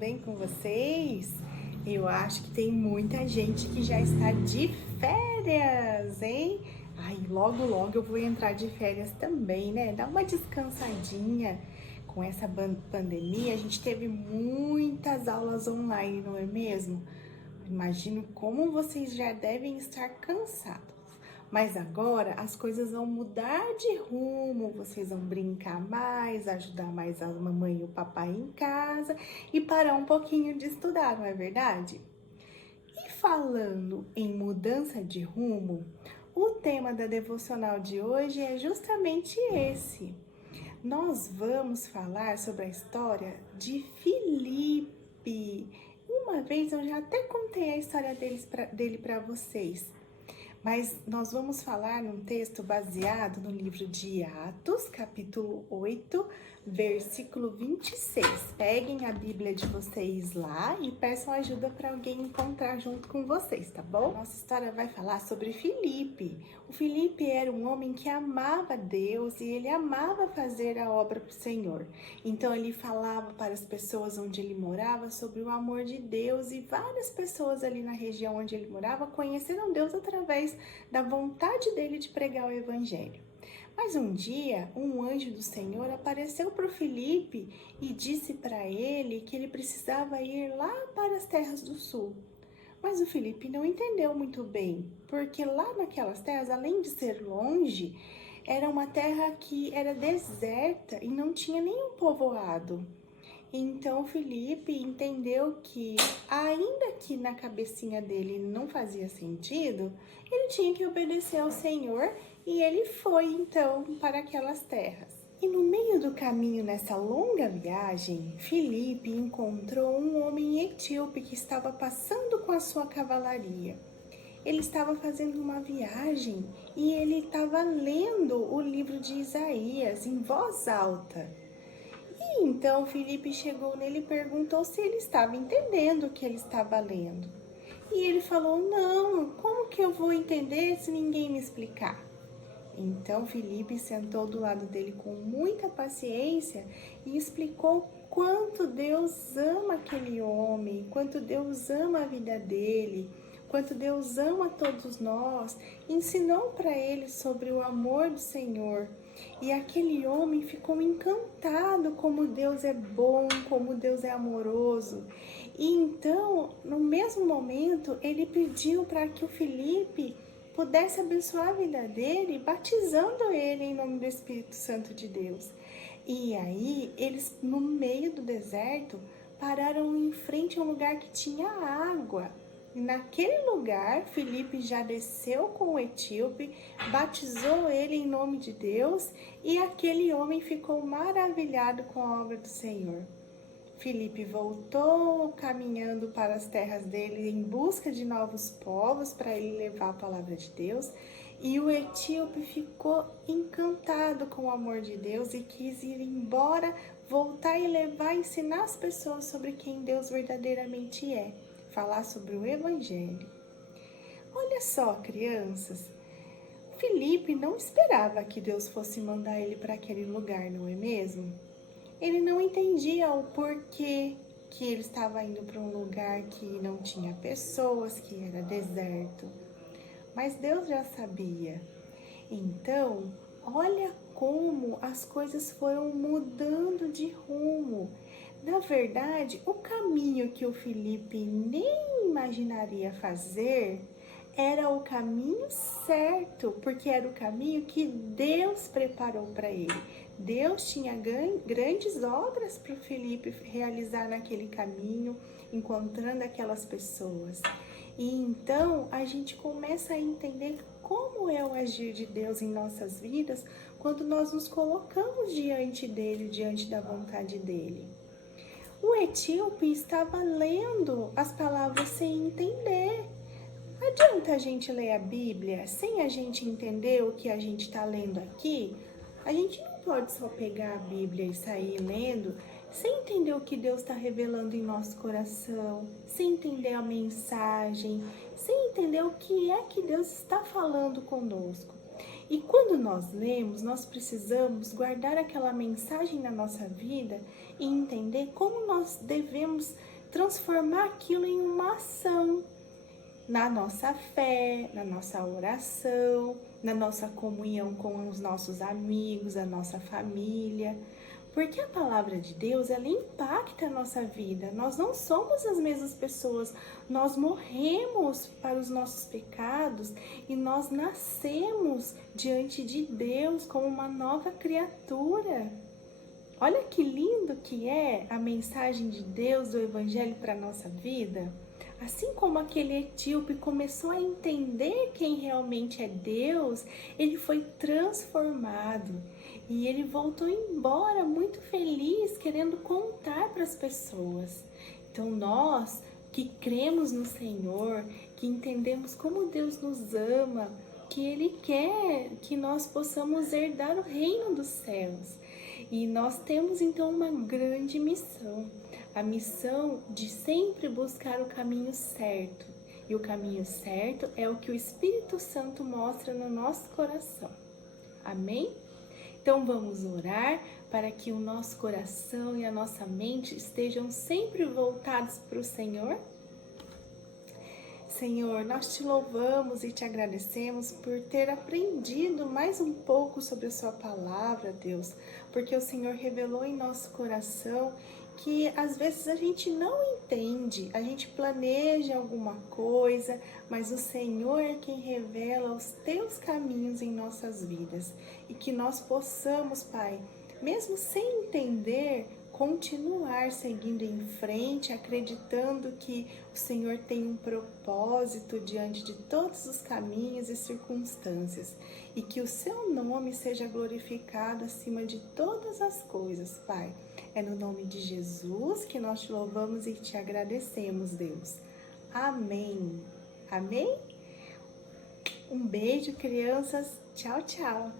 bem com vocês? Eu acho que tem muita gente que já está de férias, hein? Ai, logo logo eu vou entrar de férias também, né? Dá uma descansadinha. Com essa pandemia, a gente teve muitas aulas online, não é mesmo? Imagino como vocês já devem estar cansados. Mas agora as coisas vão mudar de rumo, vocês vão brincar mais, ajudar mais a mamãe e o papai em casa e parar um pouquinho de estudar, não é verdade? E falando em mudança de rumo, o tema da devocional de hoje é justamente esse. Nós vamos falar sobre a história de Filipe. Uma vez eu já até contei a história dele para vocês. Mas nós vamos falar num texto baseado no livro de Atos, capítulo 8, versículo 26. Peguem a Bíblia de vocês lá e peçam ajuda para alguém encontrar junto com vocês, tá bom? Nossa história vai falar sobre Filipe. O Filipe era um homem que amava Deus e ele amava fazer a obra para o Senhor. Então ele falava para as pessoas onde ele morava sobre o amor de Deus e várias pessoas ali na região onde ele morava conheceram Deus através da vontade dele de pregar o evangelho. Mas um dia, um anjo do Senhor apareceu para o Filipe e disse para ele que ele precisava ir lá para as terras do sul. Mas o Filipe não entendeu muito bem, porque lá naquelas terras, além de ser longe, era uma terra que era deserta e não tinha nenhum povoado. Então Filipe entendeu que, ainda que na cabecinha dele não fazia sentido, ele tinha que obedecer ao Senhor e ele foi então para aquelas terras. E no meio do caminho nessa longa viagem, Filipe encontrou um homem etíope que estava passando com a sua cavalaria. Ele estava fazendo uma viagem e ele estava lendo o livro de Isaías em voz alta. E então Filipe chegou nele e perguntou se ele estava entendendo o que ele estava lendo. E ele falou: não, como que eu vou entender se ninguém me explicar? Então Filipe sentou do lado dele com muita paciência e explicou quanto Deus ama aquele homem, quanto Deus ama a vida dele, quanto Deus ama todos nós. Ensinou para ele sobre o amor do Senhor. E aquele homem ficou encantado como Deus é bom, como Deus é amoroso. E então, no mesmo momento, ele pediu para que o Filipe pudesse abençoar a vida dele, batizando ele em nome do Espírito Santo de Deus. E aí, eles, no meio do deserto, pararam em frente a um lugar que tinha água. E naquele lugar, Filipe já desceu com o etíope, batizou ele em nome de Deus, e aquele homem ficou maravilhado com a obra do Senhor. Filipe voltou caminhando para as terras dele em busca de novos povos para ele levar a palavra de Deus. E o etíope ficou encantado com o amor de Deus e quis ir embora, voltar e levar, ensinar as pessoas sobre quem Deus verdadeiramente é. Falar sobre o evangelho. Olha só, crianças, Filipe não esperava que Deus fosse mandar ele para aquele lugar, não é mesmo? Ele não entendia o porquê que ele estava indo para um lugar que não tinha pessoas, que era deserto. Mas Deus já sabia. Então, olha como as coisas foram mudando de rumo. Na verdade, o caminho que o Filipe nem imaginaria fazer era o caminho certo, porque era o caminho que Deus preparou para ele. Deus tinha grandes obras para o Filipe realizar naquele caminho, encontrando aquelas pessoas. E então a gente começa a entender como é o agir de Deus em nossas vidas quando nós nos colocamos diante dele, diante da vontade dele. O etíope estava lendo as palavras sem entender. Adianta a gente ler a Bíblia sem a gente entender o que a gente está lendo aqui? A gente não pode só pegar a Bíblia e sair lendo sem entender o que Deus está revelando em nosso coração, sem entender a mensagem, sem entender o que é que Deus está falando conosco. E quando nós lemos, nós precisamos guardar aquela mensagem na nossa vida e entender como nós devemos transformar aquilo em uma ação na nossa fé, na nossa oração, na nossa comunhão com os nossos amigos, a nossa família. Porque a palavra de Deus, ela impacta a nossa vida. Nós não somos as mesmas pessoas. Nós morremos para os nossos pecados e nós nascemos diante de Deus como uma nova criatura. Olha que lindo que é a mensagem de Deus do Evangelho para a nossa vida. Assim como aquele etíope começou a entender quem realmente é Deus, ele foi transformado e ele voltou embora muito feliz, querendo contar para as pessoas. Então nós que cremos no Senhor, que entendemos como Deus nos ama, que Ele quer que nós possamos herdar o reino dos céus. E nós temos então uma grande missão. A missão de sempre buscar o caminho certo. E o caminho certo é o que o Espírito Santo mostra no nosso coração. Amém? Então vamos orar para que o nosso coração e a nossa mente estejam sempre voltados para o Senhor? Senhor, nós te louvamos e te agradecemos por ter aprendido mais um pouco sobre a sua palavra, Deus, porque o Senhor revelou em nosso coração que às vezes a gente não entende, a gente planeja alguma coisa, mas o Senhor é quem revela os teus caminhos em nossas vidas e que nós possamos, Pai, mesmo sem entender, continuar seguindo em frente, acreditando que o Senhor tem um propósito diante de todos os caminhos e circunstâncias e que o seu nome seja glorificado acima de todas as coisas, Pai. É no nome de Jesus que nós te louvamos e te agradecemos, Deus. Amém. Amém? Um beijo, crianças. Tchau, tchau.